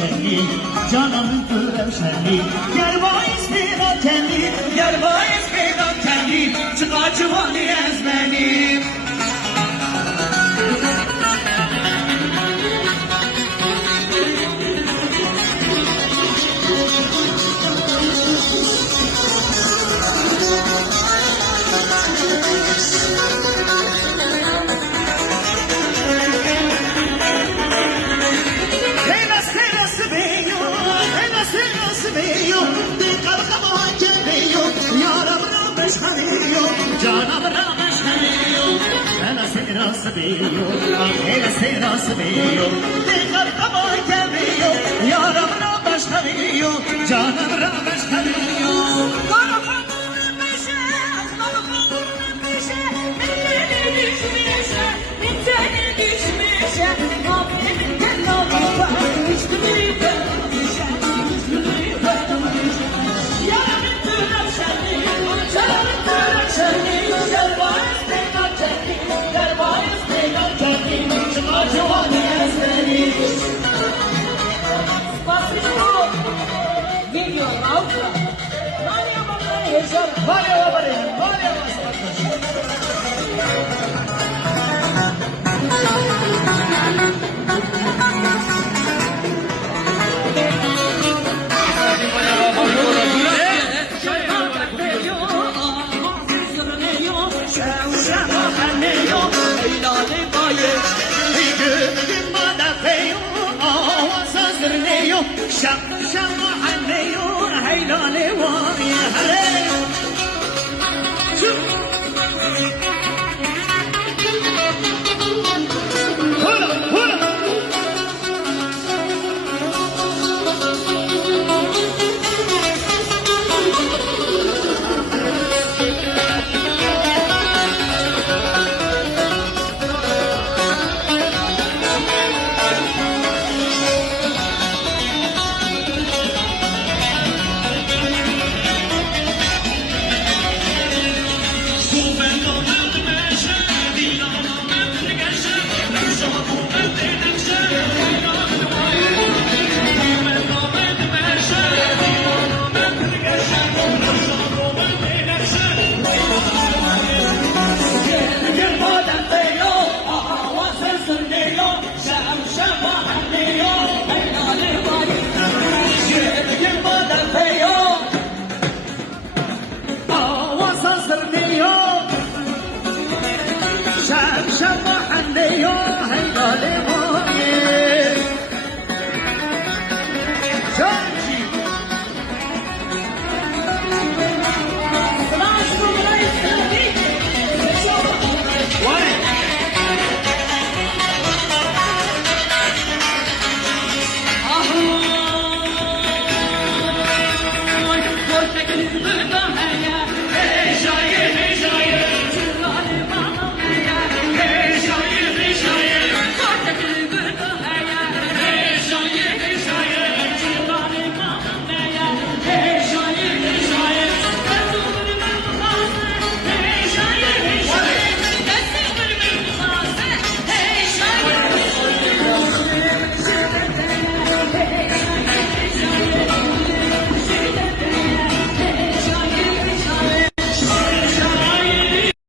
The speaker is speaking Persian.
روشنی جانم تو روشنی گر باعث پیدا کردی گر باعث پیدا کردی چقدر جوانی از منی جانم را مشهمیو انا سینا سبیو آخر سینا سبیو دیگر قبای کمیو یارم را مشهمیو جانم را مشهمیو دارو خمون میشه دارو خمون میشه میلی دیش میشه میتنی دیش میشه آفرین کلا بابا işte میشه میشه میشه یارم تو روشنی جانم تو روشنی شم شم عنيو هيلاني ويا هلي